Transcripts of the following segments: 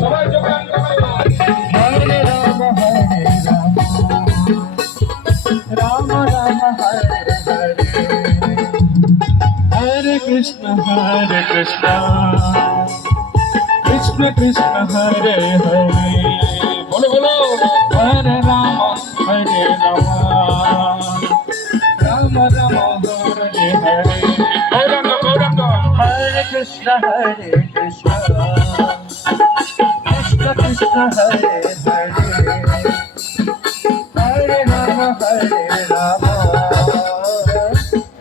সবাই যোগদান করবে। হরে রাম রাম রাম হরে হরে, হরে কৃষ্ণ কৃষ্ণ কৃষ্ণ হরে হরে। বলো বলো, হরে রাম রাম রাম হরে হরে। গৌরাঙ্গ গৌরাঙ্গ, হরে কৃষ্ণ কৃষ্ণ কৃষ্ণ হরে হরে, হরে রাম রাম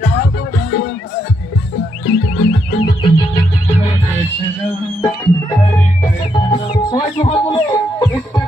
রাম হরে হরে কৃষ্ণ। সবাই সবাই বলো।